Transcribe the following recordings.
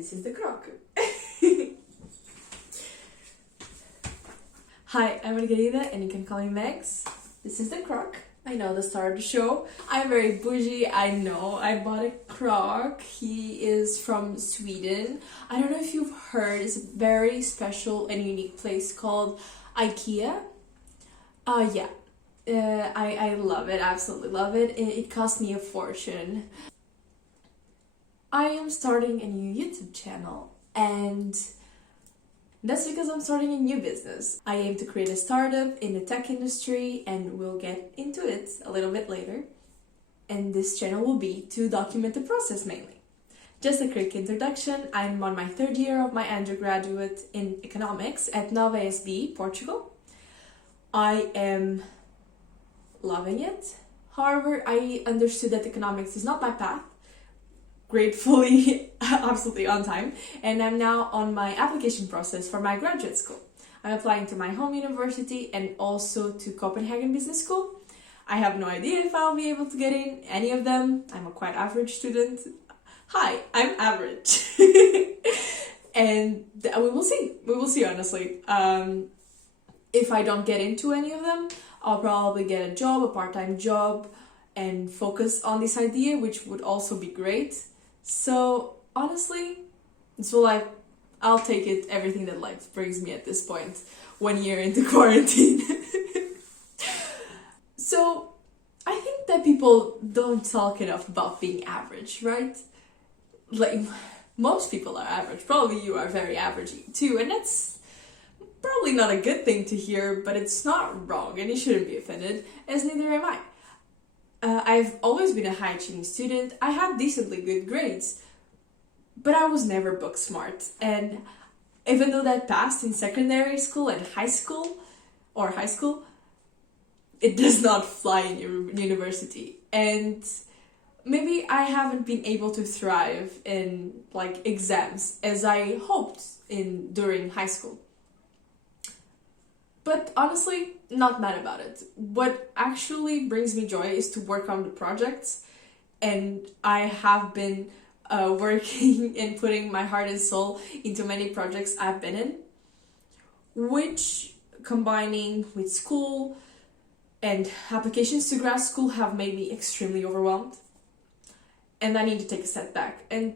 this is the Croc. Hi, I'm Margarida and you can call me Megs. This is the Croc. I know, the star of the show. I'm very bougie, I know. I bought a Croc. He is from Sweden. I don't know if you've heard, it's a very special and unique place called IKEA. I love it, absolutely love it. It cost me a fortune. I am starting a new YouTube channel and that's because I'm starting a new business. I aim to create a startup in the tech industry and we'll get into it a little bit later. And this channel will be to document the process mainly. Just a quick introduction, I'm on my third year of my undergraduate in economics at Nova SB, Portugal. I am loving it. However, I understood that economics is not my path. Gratefully, absolutely on time, and I'm now on my application process for my graduate school. I'm applying to my home university and also to Copenhagen Business School. I have no idea if I'll be able to get in any of them. I'm a quite average student. Hi, I'm average. And we will see honestly. If I don't get into any of them, I'll probably get a job, a part-time job, and focus on this idea, which would also be great. So honestly, I'll take it, everything that life brings me at this point, 1 year into quarantine. So I think that people don't talk enough about being average, right? Like, most people are average, probably you are very average too, and that's probably not a good thing to hear, but it's not wrong and you shouldn't be offended, as neither am I. I've always been a high-achieving student. I had decently good grades, but I was never book smart. And even though that passed in secondary school and high school, it does not fly in university. And maybe I haven't been able to thrive in like exams as I hoped during high school. But honestly, not mad about it. What actually brings me joy is to work on the projects, and I have been working and putting my heart and soul into many projects I've been in, which combining with school and applications to grad school have made me extremely overwhelmed, and I need to take a step back. And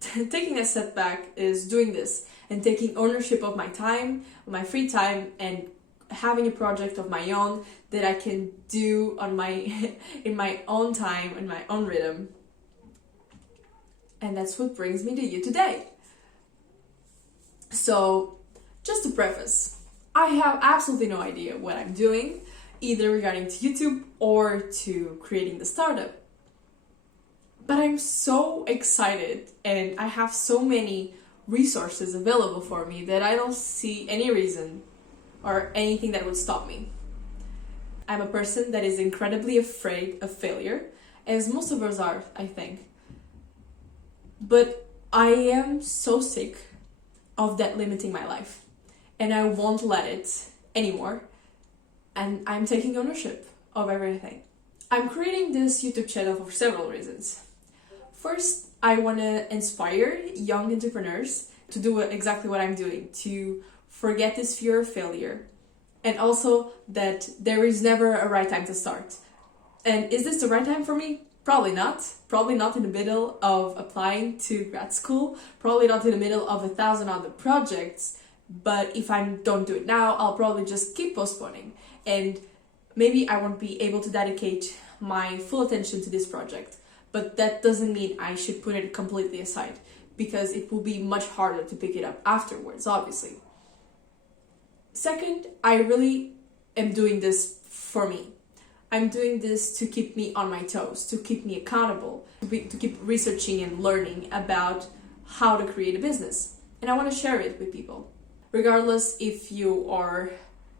taking a step back is doing this and taking ownership of my time, my free time, and having a project of my own that I can do on in my own time, in my own rhythm. And that's what brings me to you today. So, just to preface, I have absolutely no idea what I'm doing, either regarding to YouTube or to creating the startup. But I'm so excited and I have so many resources available for me that I don't see any reason or anything that would stop me. I'm a person that is incredibly afraid of failure, as most of us are, I think. But I am so sick of that limiting my life, and I won't let it anymore. And I'm taking ownership of everything. I'm creating this YouTube channel for several reasons. First, I want to inspire young entrepreneurs to do exactly what I'm doing, to forget this fear of failure, and also that there is never a right time to start. And is this the right time for me? Probably not. Probably not in the middle of applying to grad school, probably not in the middle of 1,000 other projects, but if I don't do it now, I'll probably just keep postponing. And maybe I won't be able to dedicate my full attention to this project. But that doesn't mean I should put it completely aside, because it will be much harder to pick it up afterwards, obviously. Second, I really am doing this for me. I'm doing this to keep me on my toes, to keep me accountable, to keep researching and learning about how to create a business. And I want to share it with people. Regardless if you are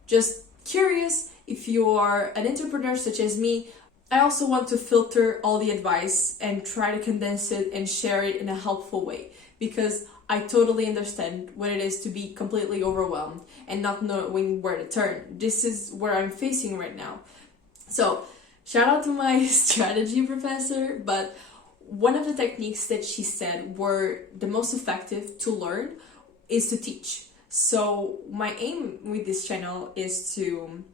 just curious, if you are an entrepreneur such as me, I also want to filter all the advice and try to condense it and share it in a helpful way, because I totally understand what it is to be completely overwhelmed and not knowing where to turn. This is where I'm facing right now. So, shout out to my strategy professor, but one of the techniques that she said were the most effective to learn is to teach. So my aim with this channel is to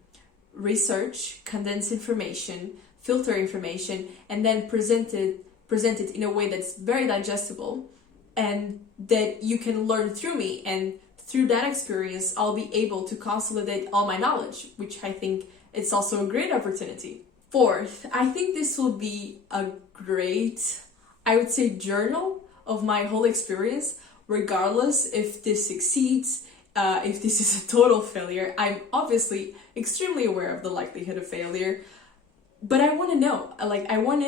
research, condense information, filter information, and then present it in a way that's very digestible and that you can learn through me. And through that experience, I'll be able to consolidate all my knowledge, which I think it's also a great opportunity. Fourth, I think this will be a great, I would say, journal of my whole experience, regardless if this succeeds, if this is a total failure. I'm obviously extremely aware of the likelihood of failure, but I want to know, like, I want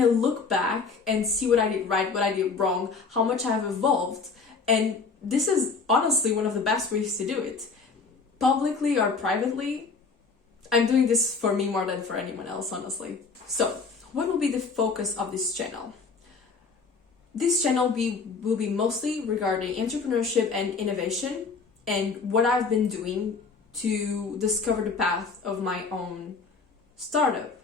to look back and see what I did right, what I did wrong, how much I have evolved. And this is honestly one of the best ways to do it. Publicly or privately, I'm doing this for me more than for anyone else, honestly. So, what will be the focus of this channel? This channel will be mostly regarding entrepreneurship and innovation and what I've been doing to discover the path of my own startup.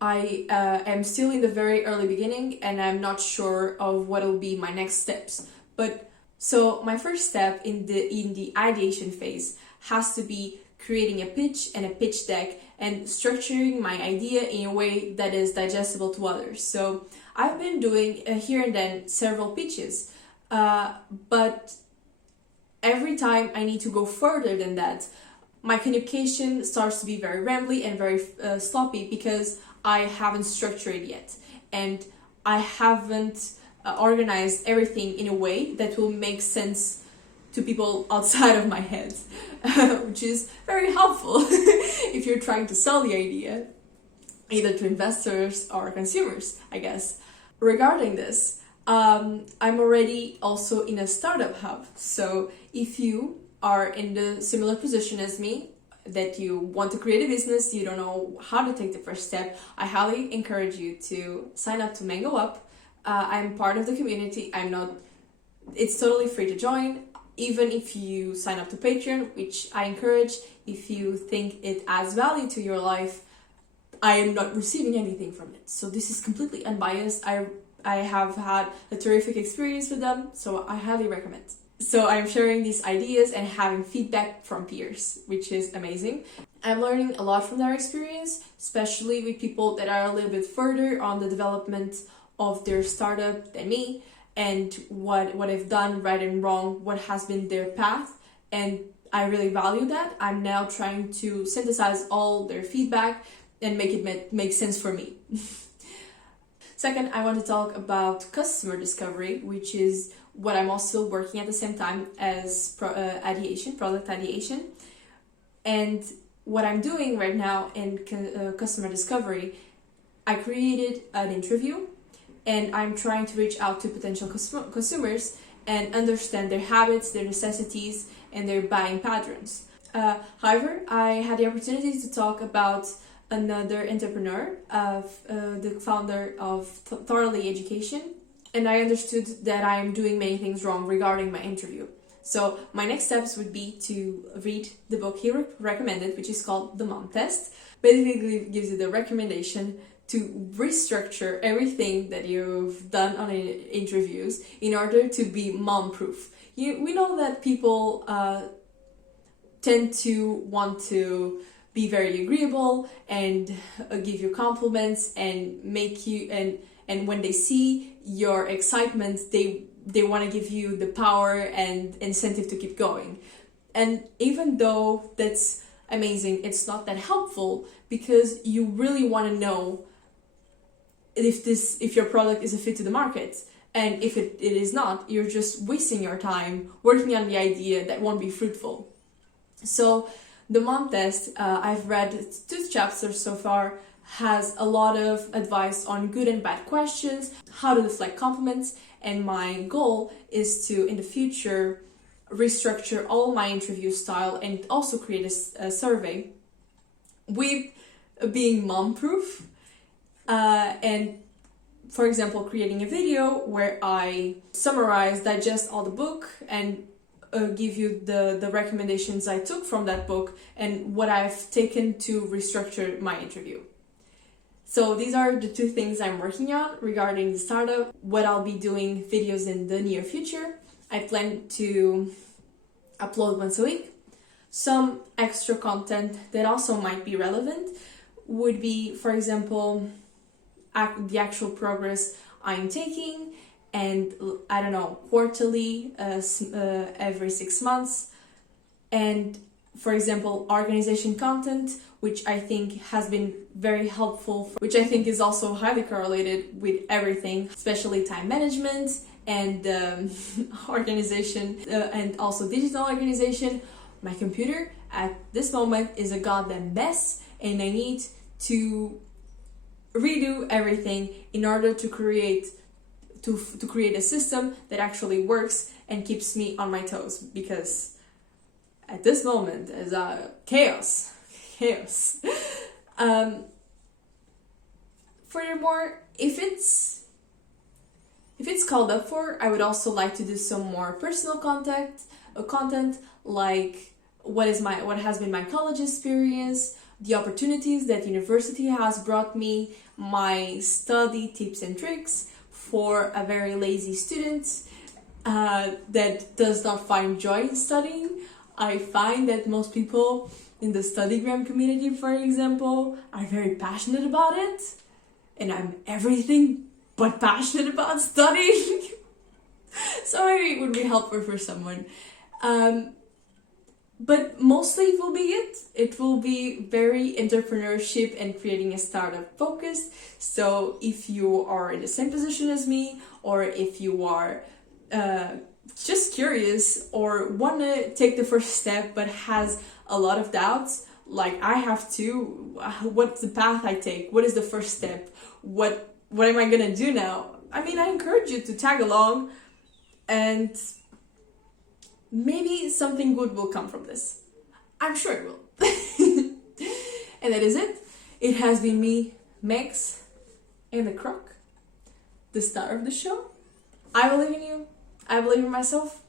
I am still in the very early beginning and I'm not sure of what will be my next steps. But so my first step in the ideation phase has to be creating a pitch and a pitch deck and structuring my idea in a way that is digestible to others. So I've been doing here and then several pitches, but every time I need to go further than that, my communication starts to be very rambly and very sloppy because I haven't structured it yet, and I haven't organized everything in a way that will make sense to people outside of my head, which is very helpful if you're trying to sell the idea, either to investors or consumers, I guess. Regarding this, I'm already also in a startup hub, so if you are in the similar position as me, that you want to create a business, you don't know how to take the first step, I highly encourage you to sign up to Mango Up. I'm part of the community. It's totally free to join, even if you sign up to Patreon, which I encourage. If you think it adds value to your life, I am not receiving anything from it. So this is completely unbiased. I have had a terrific experience with them, so I highly recommend. So I'm sharing these ideas and having feedback from peers, which is amazing. I'm learning a lot from their experience, especially with people that are a little bit further on the development of their startup than me, and what they've done right and wrong, what has been their path, and I really value that. I'm now trying to synthesize all their feedback and make it make sense for me. Second, I want to talk about customer discovery, which is what I'm also working at the same time as product ideation. And what I'm doing right now in customer discovery, I created an interview and I'm trying to reach out to potential consumers and understand their habits, their necessities, and their buying patterns. However, I had the opportunity to talk about another entrepreneur, the founder of Thoroughly Education, and I understood that I'm doing many things wrong regarding my interview. So my next steps would be to read the book he recommended, which is called The Mom Test. Basically gives you the recommendation to restructure everything that you've done on interviews in order to be mom-proof. We know that people tend to want to be very agreeable and give you compliments and make you, and when they see your excitement, they want to give you the power and incentive to keep going. And even though that's amazing, it's not that helpful, because you really want to know if your product is a fit to the market. And if it is not, you're just wasting your time working on the idea that won't be fruitful. So the Mom Test, I've read 2 chapters so far, has a lot of advice on good and bad questions, how to deflect compliments, and my goal is to, in the future, restructure all my interview style and also create a survey with being mom-proof, and for example, creating a video where I summarize, digest all the book, and give you the recommendations I took from that book and what I've taken to restructure my interview. So these are the two things I'm working on regarding the startup. What I'll be doing videos in the near future. I plan to upload once a week. Some extra content that also might be relevant would be, for example, the actual progress I'm taking, and I don't know, quarterly, every 6 months, and for example, organization content, which I think has been very helpful, which I think is also highly correlated with everything, especially time management and organization, and also digital organization. My computer at this moment is a goddamn mess, and I need to redo everything in order to create a system that actually works and keeps me on my toes, because at this moment is chaos. Furthermore, if it's called up for, I would also like to do some more personal content like what has been my college experience, the opportunities that university has brought me, my study tips and tricks for a very lazy student that does not find joy in studying. I find that most people in the studygram community, for example, are very passionate about it, and I'm everything but passionate about studying. So maybe it would be helpful for someone. But mostly it will be it. It will be very entrepreneurship and creating a startup focused. So if you are in the same position as me, or if you are just curious or want to take the first step but has a lot of doubts, like I have to, what's the path I take? What is the first step? What am I gonna do now? I mean, I encourage you to tag along, and maybe something good will come from this. I'm sure it will. And that is it. It has been me, Megs and the Croc, the star of the show. I believe in you. I believe in myself.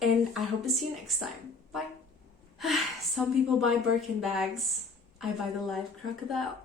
And I hope to see you next time. Bye. Some people buy Birkin bags. I buy the live crocodile.